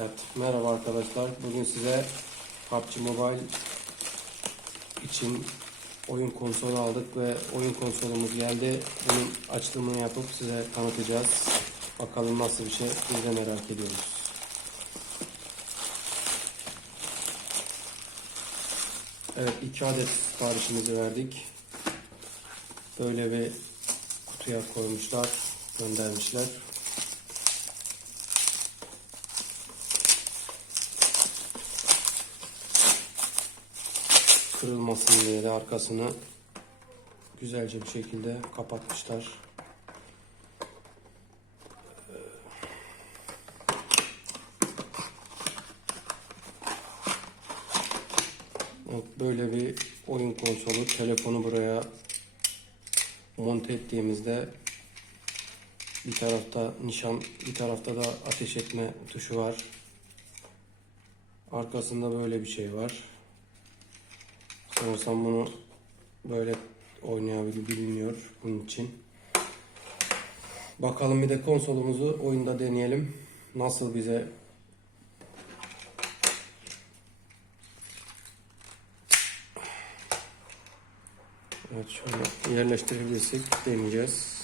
Evet, merhaba arkadaşlar. Bugün size PUBG Mobile için oyun konsolu aldık ve oyun konsolumuz geldi. Bunun açılımını yapıp size tanıtacağız. Bakalım nasıl bir şey biz de merak ediyoruz. Evet, iki adet siparişimizi verdik. Böyle bir kutuya koymuşlar, göndermişler. Kırılmasın diye de arkasını güzelce bir şekilde kapatmışlar. Evet, böyle bir oyun konsolu. Telefonu buraya monte ettiğimizde bir tarafta nişan, bir tarafta da ateş etme tuşu var. Arkasında böyle bir şey var. Sanırsam bunu böyle oynayabilir biliniyor bunun için. Bakalım bir de konsolumuzu oyunda deneyelim. Nasıl bize Evet şöyle yerleştirebilirsek deneyeceğiz.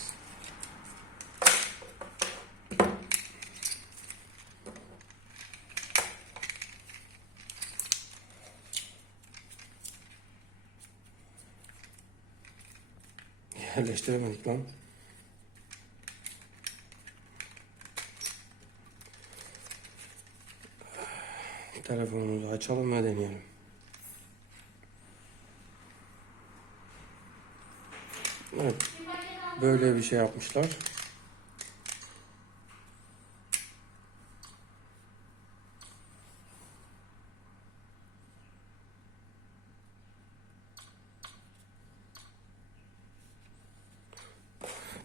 Yerleştiremedik lan. Telefonumuzu açalım ve deneyelim. Evet. Böyle bir şey yapmışlar.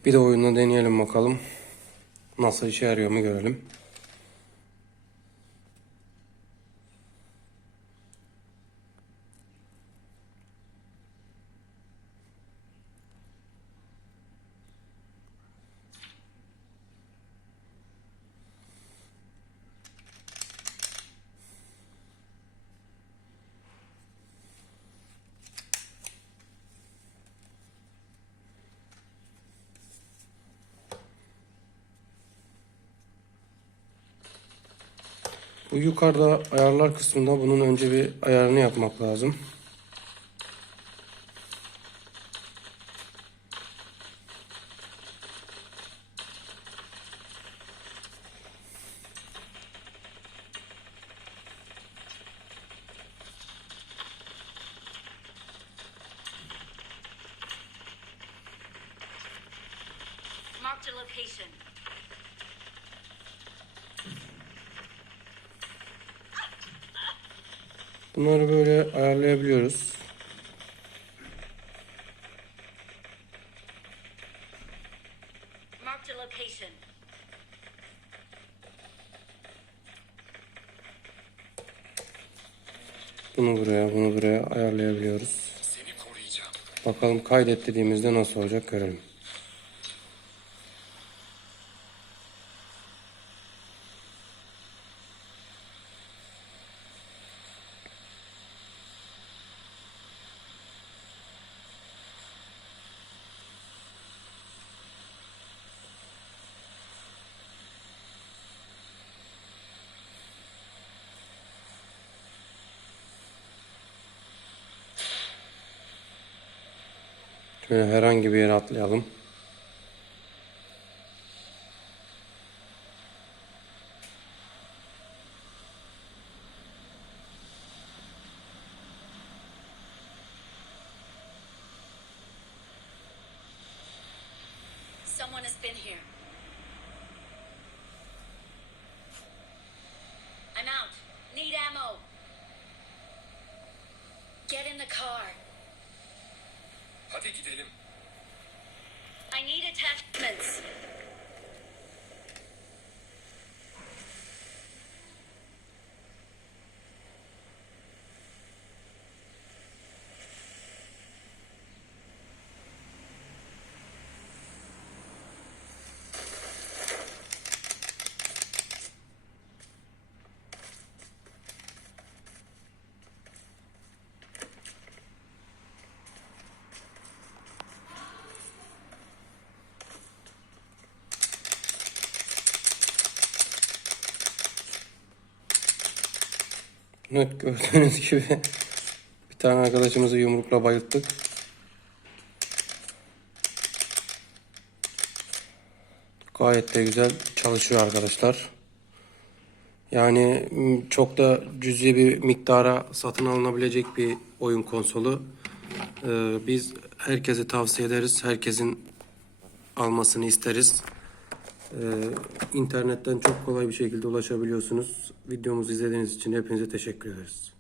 Bir de oyunu deneyelim bakalım. Nasıl işe yarıyor mu görelim. Bu yukarıda ayarlar kısmında bunun önce bir ayarını yapmak lazım. Marked a location. Bunları böyle ayarlayabiliyoruz. Bunu buraya, bunu buraya ayarlayabiliyoruz. Bakalım kaydet dediğimizde nasıl olacak görelim. Herhangi bir yere atlayalım. Someone has been here. I'm out. Need ammo. Get in the car. Hadi gidelim. I need attachments. Evet gördüğünüz gibi bir tane arkadaşımızı yumrukla bayılttık. Gayet de güzel çalışıyor arkadaşlar. Yani çok da cüzi bir miktara satın alınabilecek bir oyun konsolu. Ee, biz herkese tavsiye ederiz. Herkesin almasını isteriz. Ee, internetten çok kolay bir şekilde ulaşabiliyorsunuz. Videomuzu izlediğiniz için hepinize teşekkür ederiz.